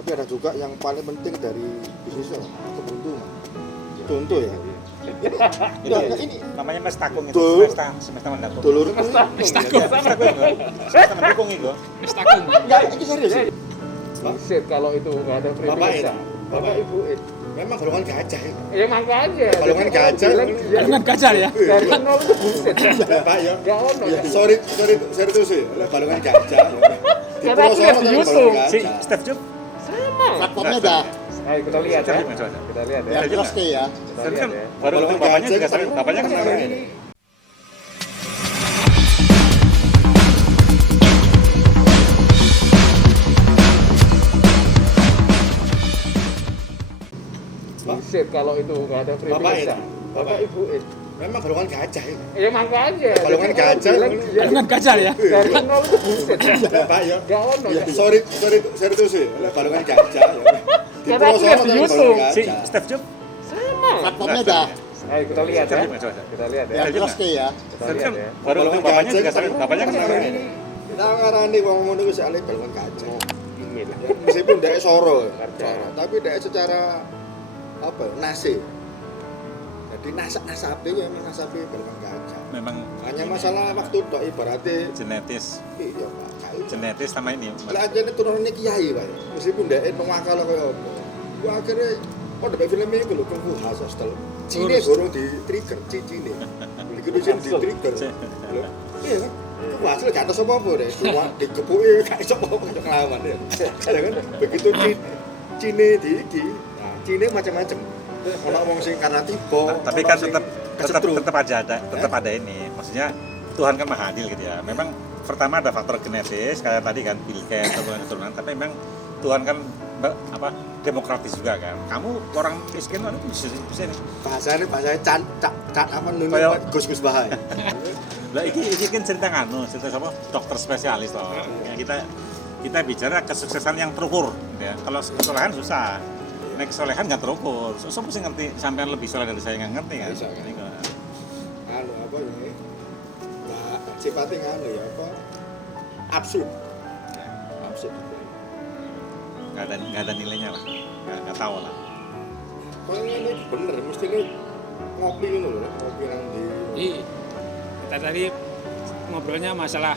Tapi ada juga yang paling penting dari bisnisnya keberuntungan. Contoh ya. Ini namanya Mas Takung itu, Tuh. semesta mendukung. dulurku Mas Takung. Semesta mendukung itu. Mas Takung. enggak ini serius sih. Buset kalau itu nggak ada privilege. Bapak Ibu Memang golongan gajah itu. ya makanya. Golongan gajah. Golongan gajah ya. Dari nol itu buset. Pak ya. Gak ono. Ya, sorry terus sih. Golongan gajah. Di Karena aku lihat di tapi YouTube. golongan Si gajah. Steve Jobs. Sama. Platformnya dah Ayo kita lihat ya. Coba. Kita lihat ya. yang jelas deh ya. Kita Tapi lihat kan ya. baru Golongan bapaknya gajah juga kan sering, bapaknya kan sering. Buset kalau itu nggak ada privilege. Bapak Ibu Memang golongan gajah itu. ya makanya. Golongan Jadi gajah. kalau bilang, Golongan gajah ya. Dari nol itu buset. Pak ya. Gak ono. Ya, sorry terus sih. Golongan gajah. Di Karena aku lihat di tapi YouTube. golongan Si gajah. Steve Jobs. Sama. Platformnya dah Ayo kita lihat ya. Coba. Kita lihat ya. yang jelas deh ya. Kita Tapi lihat kan ya. baru Golongan bapaknya gajah juga sering, bapaknya kan sering. Kita ngarani wong ngono wis alih golongan gajah. Ingin lah. Ya, meskipun dia soro, Gajah. tapi dia secara apa nasib. Jadi nasabnya ya memang nasabnya golongan gajah. Memang Hanya masalah waktu tok ibaratnya genetis, iya Pak. genetis sama ini. Lah aja ini turunannya kiai Pak. Meskipun dia wakal kayak apa. Gua akhirnya pada film ini lho Kung Fu Hustle. Cine gorong di trigger Cine. Begitu Cine di trigger. Lho, iya kan? Hasil gak ada apa-apa deh. Cuma digepuki gak iso apa-apa untuk ngelawan ya. Ya kan? Begitu Cine di iki. Nah, Cine macam-macam. Ono wong sing karena tiba. Tapi ono kan sing tetap kesetrum. ada ini. Maksudnya Tuhan kan maha adil gitu ya. Memang pertama ada faktor genetis kayak tadi kan Bill Gates keturunan, tapi memang Tuhan kan demokratis juga kan. Kamu orang miskin itu bisa nih. bahasanya can apa nunjuk Kayak- Gus Bahai. Lah iki kan cerita cerita apa? Dokter spesialis toh. Ya, kita bicara kesuksesan yang terukur ya. Kalau kesolehan susah. Nek kesolehan nggak terukur. Sopo sih ngerti sampean lebih soleh dari saya nggak ngerti kan. Bisa, kan? Ini kok. Anu apa ini? Nah, sifatnya anu ya apa? Absurd. Ya, absurd. Nggak ada nilainya lah. Nggak tahu lah. Kalau ini bener, mestinya ngopi ini loh, ngopi nang di. Jadi kita tadi ngobrolnya masalah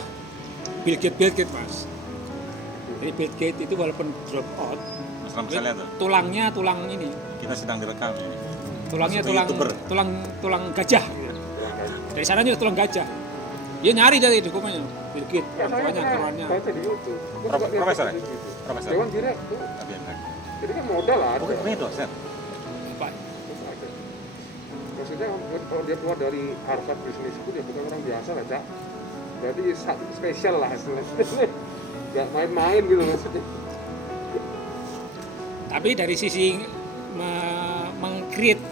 Bill Gates Mas. Jadi Bill Gates itu walaupun drop out, Mas Ram bisa lihat tuh. tulangnya tulang ini, Kita sedang direkam ini. tulangnya Maksudnya YouTuber. tulang gajah. Dari sana juga tulang gajah. Dia nyari dari dokumennya Bill Gates, Ya, orang tuanya, saya keluarnya. baca di YouTube. Gua juga lihat Profesor ya? di YouTube. Profesor. Dewan direktur. Tapi enak. Jadi kan modal lah. Bukan ini dosen. Apa? Ada. Maksudnya kalau dia keluar dari Harvard Business School ya bukan orang biasa lah, Cak. Berarti spesial lah hasilnya. Gak main-main gitu maksudnya. Tapi dari sisi meng-create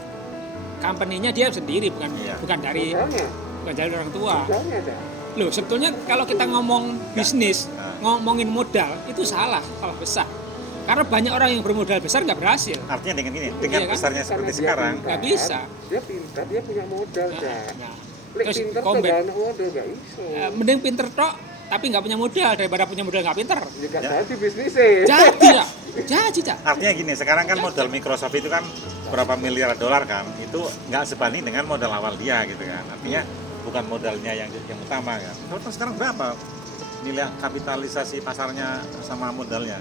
company-nya dia sendiri, bukan Iya. bukan dari orang tua. Modalnya, Cak. Loh, sebetulnya kalau kita ngomong bisnis, Nah. ngomongin modal, itu salah besar. Karena banyak orang yang bermodal besar nggak berhasil. Artinya dengan ini, dengan Iya kan? besarnya seperti Karena dia sekarang. pintar, Nggak bisa. Dia pintar, dia punya modal, Cak. Nah, Lek terus pintar tuh comeback. gak ada modal, gak iso. Mending pinter tok, tapi nggak punya modal daripada punya modal nggak pinter. Ya gak Ya. jadi bisnisnya. Jadi lah, jadi Cak. Artinya gini, sekarang kan modal Microsoft itu kan berapa miliar dolar kan, itu nggak sebanding dengan modal awal dia gitu kan. Artinya bukan modalnya yang utama kan. Terus sekarang berapa nilai kapitalisasi pasarnya sama modalnya?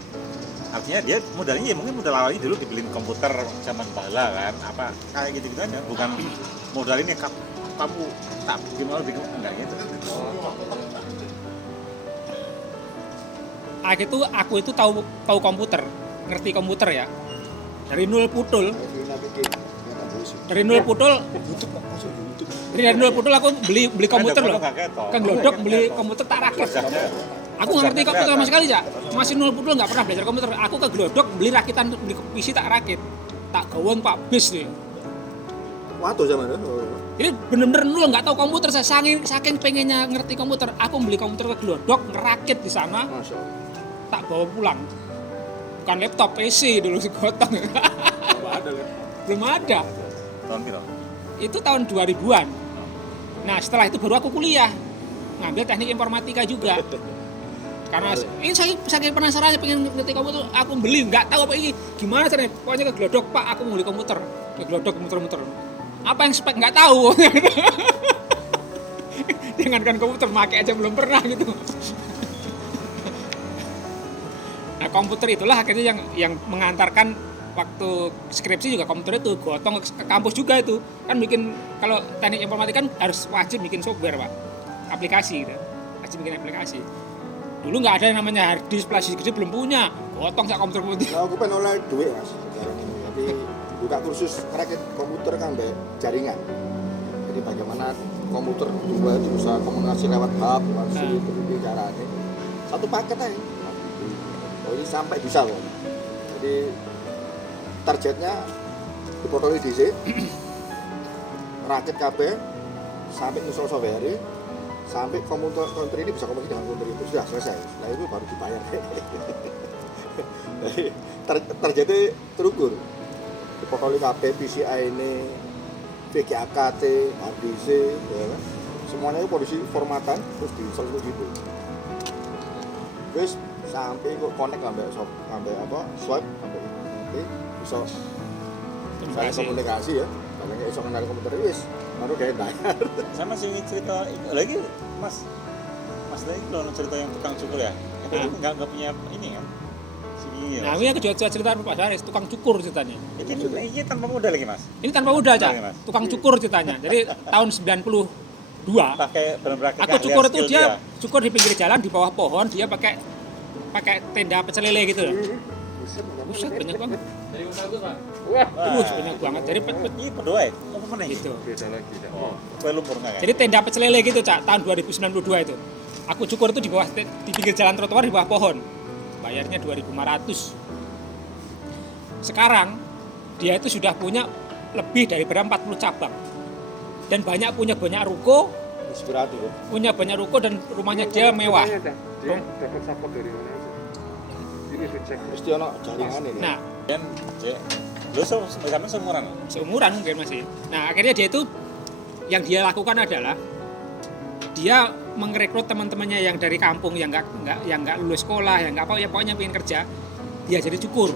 Artinya dia modalnya ya mungkin modal awalnya dulu dibeliin komputer zaman bala kan, apa kayak gitu-gitu aja. Bukan modal ini kamu tak gimana bikin enggak gitu. Aku itu tahu komputer, ngerti komputer ya. Dari nol putul, dari nol putul aku beli komputer loh. Ke Glodok beli komputer tak rakit. Aku nggak ngerti komputer sama sekali ya. Masih nol putul nggak pernah belajar komputer. Aku ke Glodok beli rakitan, beli PC tak rakit. Tak gawon Pak bis nih. Waduh zaman itu. Ini bener-bener nol, nggak tahu komputer. Saya saking pengennya ngerti komputer. Aku beli komputer ke Glodok, ngerakit di sana, Masya Allah. tak bawa pulang. Bukan laptop, PC dulu digotong. Belum ada. Tahun piro? Itu tahun 2000-an. Nah setelah itu baru aku kuliah, ngambil teknik informatika juga. Karena ini saya saking penasarannya pengen ngerti komputer, aku beli nggak tahu apa ini gimana caranya. Pokoknya ke Glodok, Pak, aku mau beli komputer. Ke Glodok muter-muter. Apa yang spek nggak tahu. Jangankan komputer, pakai aja belum pernah gitu. Nah, komputer itulah akhirnya yang mengantarkan waktu skripsi juga komputer itu gotong ke kampus juga itu. Kan bikin kalau teknik informatika kan harus wajib bikin software, Pak. Aplikasi gitu. Wajib bikin aplikasi. Dulu nggak ada yang namanya hard disk flash gede, belum punya. Gotong sak komputer putih. Nah, aku pengen oleh duit Mas. Tapi buka kursus merakit komputer kan mbak jaringan. Jadi bagaimana komputer dua itu bisa komunikasi lewat hub, masih itu caranya. Satu paket aja. Oh, ini sampai bisa loh. Jadi targetnya dipotong di DC, rakit KB, sampai nyusul software, sampai komputer ini bisa komunikasi dengan komputer itu sudah selesai. Setelah itu baru dibayar. Jadi targetnya terukur. Dipotong KB, PCI ini, VGA-KT, HDC, ya kan? Semuanya itu kondisi formatan terus diselesaikan gitu. Terus sampai kok connect sampai swipe sampai nanti bisa komunikasi ya. Kalau nggak bisa kenal komputer wis baru kayak bayar. Sama sih cerita lagi Mas lagi kalau cerita yang tukang cukur ya. Itu nggak punya ini kan. Nah, ini aku juga cerita Pak Daris, tukang cukur ceritanya. Ini tanpa modal lagi Mas. Ini tanpa modal aja. Tukang cukur ceritanya. Jadi tahun 92 pakai benar-benar aku cukur itu dia cukur di pinggir jalan di bawah pohon, dia pakai tenda pecel lele gitu loh. Buset, banyak banget. Dari bagus, Pak. Banyak banget. Jadi ini berdoa ya? Apa mana gitu. Beda lagi. Kue lumpur enggak? Jadi tenda pecel lele gitu, Cak, tahun 2092 itu. Aku cukur itu di pinggir jalan trotoar di bawah pohon. Bayarnya 2.500. Sekarang dia itu sudah punya lebih daripada 40 cabang. Dan punya banyak ruko. Inspiratif. Punya banyak ruko dan rumahnya dia mewah. Dia dapat support dari mana aja? Ini dicek. Mesti ono jaringan ini. Nah, Dan lu sama seumuran? seumuran mungkin masih. Nah, akhirnya dia itu yang dia lakukan adalah dia merekrut teman-temannya yang dari kampung yang nggak lulus sekolah, yang nggak apa ya pokoknya pengen kerja, dia jadi cukur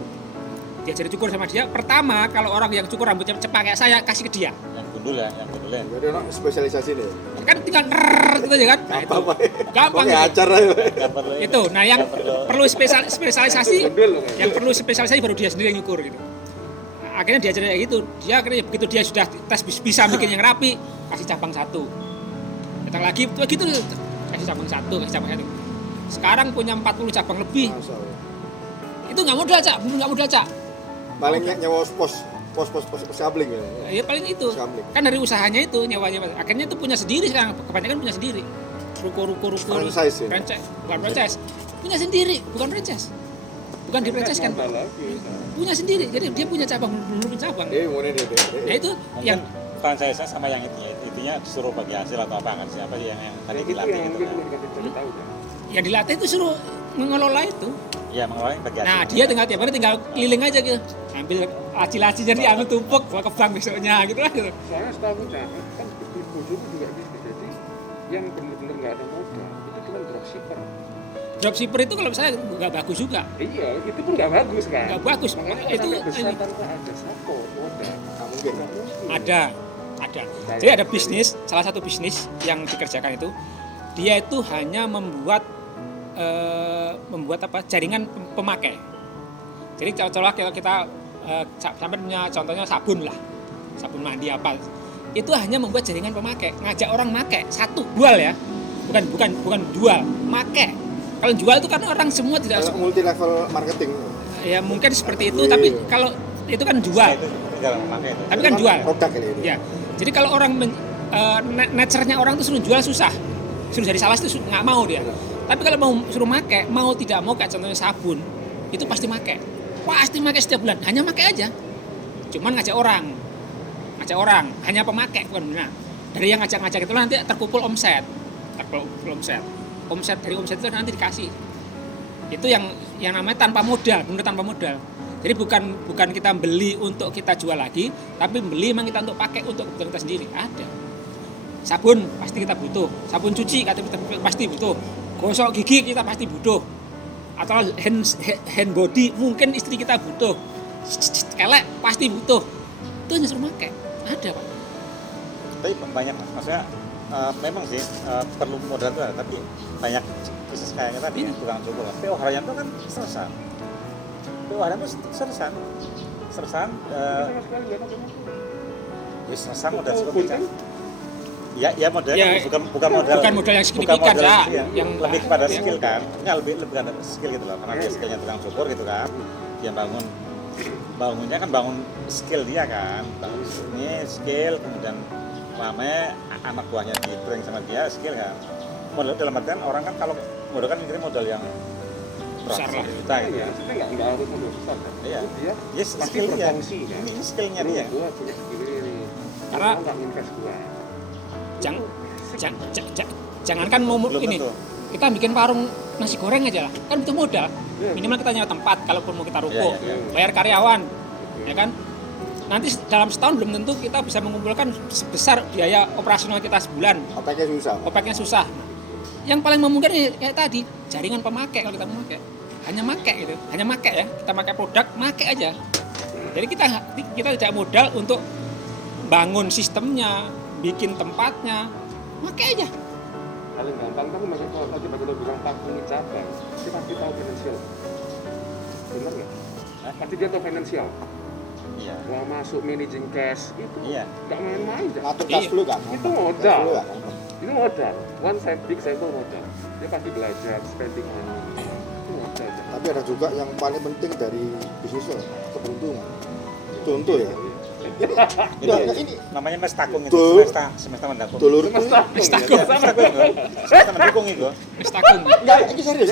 sama dia. Pertama kalau orang yang cukur rambutnya cepat kayak saya kasih ke dia. Yang gundul ya. Jadi ono spesialisasi nih. Kan tinggal gitu aja kan. Nah, itu gampang ya gitu. acara Itu. Nah, yang perlu spesialisasi, yang perlu spesialisasi baru dia sendiri yang nyukur gitu. Nah, akhirnya dia jadi kayak gitu. Dia akhirnya begitu dia sudah tes bisa bikin yang rapi, kasih cabang 1. Datang lagi begitu kasih cabang 1. Sekarang punya 40 cabang lebih. Itu nggak modal, Cak. Paling nyawa pos kabling ya. Ya paling itu. Kan dari usahanya itu nyawanya. Akhirnya itu punya sendiri sekarang, kebanyakan punya sendiri. Ruko. Franchise ya? Bukan franchise. Punya sendiri, bukan franchise. Bukan di franchise kan. Punya sendiri. Jadi dia punya cabang, belum punya cabang. Nah itu yang franchise sama yang intinya disuruh bagi hasil atau apa kan siapa yang tadi dilatih gitu kan. Yang dilatih itu suruh mengelola itu. Iya, mengelola bagi hasil. Nah, dia tiap hari tinggal keliling aja gitu. Ambil laci-laci jadi ambil tumpuk bawa ke bank besoknya gitu lah gitu. Soalnya setahu saya kan di bojoku juga gitu. Jadi yang benar-benar nggak ada modal itu cuma dropshipper. Dropshipper itu kalau saya nggak bagus juga. Iya, itu pun nggak bagus kan. Nggak bagus. Makanya Itu sampai besar tanpa ada support modal. Nggak mungkin. ada. Jadi ada bisnis, salah satu bisnis yang dikerjakan itu dia itu hanya membuat jaringan pemakai. Jadi contohnya kalau kita sampai punya contohnya sabun mandi apa, itu hanya membuat jaringan pemakai, ngajak orang make, satu jual ya, bukan jual, make. Kalau jual itu kan orang semua tidak multi level marketing. Ya mungkin seperti itu, tapi kalau itu kan jual, tapi kan jual. Produk ini. Ya, jadi kalau orang nature-nya orang itu suruh jual susah, suruh jadi salah itu nggak mau dia. Tapi kalau mau suruh make, mau tidak mau kayak contohnya sabun, itu pasti make setiap bulan, hanya make aja. Cuman ngajak orang, hanya pemakai bukan. Nah, dari yang ngajak itu nanti terkumpul omset. Omset dari omset itu nanti dikasih. Itu yang namanya tanpa modal, benar tanpa modal. Jadi bukan kita beli untuk kita jual lagi, tapi beli memang kita untuk pakai untuk kebutuhan kita sendiri. Ada. Sabun pasti kita butuh, sabun cuci kita pasti butuh. gosok gigi kita pasti butuh, atau hand body mungkin istri kita butuh, kelek pasti butuh, itu hanya suruh pakai, ada Pak. Tapi banyak maksudnya memang sih perlu modal itu ada, tapi banyak bisnis kayaknya tadi Ini. tukang cukur. PO Haryanto kan sersan. PO Haryanto sersan. Sama sekali nggak tahu Wis sersan modal Oh, cukup punten? ya modelnya Ya, bukan modal bukan modal yang signifikan, bukan modal Cak. yang lebih kepada ya. skill kan. Ya lebih kepada skill gitu loh. Karena dia skillnya tukang cukur gitu kan. Dia bangunnya kan bangun skill dia kan. Bangun ini skill, kemudian rame anak buahnya di train sama dia skill kan. Modal dalam artian orang kan kalau modal kan mikirnya modal yang Besar lah. juta gitu Iya, ya. maksudnya nggak harus modal besar kan. Iya. Dia Yes, pasti skillnya. berfungsi kan. Ini skillnya dia. Gua punya skill ini. Karena- Gua nggak invest gua. Jangankan mau Belum ini, tentu. kita bikin warung nasi goreng aja lah, kan butuh modal. Minimal kita nyewa tempat, kalaupun mau kita ruko, Iya, iya. bayar karyawan, ya kan. Nanti dalam setahun belum tentu kita bisa mengumpulkan sebesar biaya operasional kita sebulan. Otaknya susah. Opeknya susah. Yang paling memungkinkan ya, kayak tadi, jaringan pemakai kalau kita memakai. Hanya pakai gitu, hanya pakai ya. Kita pakai produk, pakai aja. Jadi kita tidak modal untuk bangun sistemnya, bikin tempatnya, pakai aja. Paling gampang kan makanya kalau tadi bagi lo bilang parfum cabang, dia pasti tahu finansial. Bener nggak? Hah? Pasti dia tahu finansial. Iya. Mau masuk managing cash itu Iya. nggak main-main dah. Ngatur cash flow kan. Itu modal. Cash flow kan. Itu modal. One cent big cycle modal. Dia pasti belajar spending money. Itu modal. dah. Tapi ada juga yang paling penting dari bisnis itu keberuntungan. Contoh ya. Itu Enggak, ini namanya mes takung itu, Tuh. semesta mendakung. dulurku. Mas takut, Semesta mendukung itu. mas takut. Enggak, ini serius.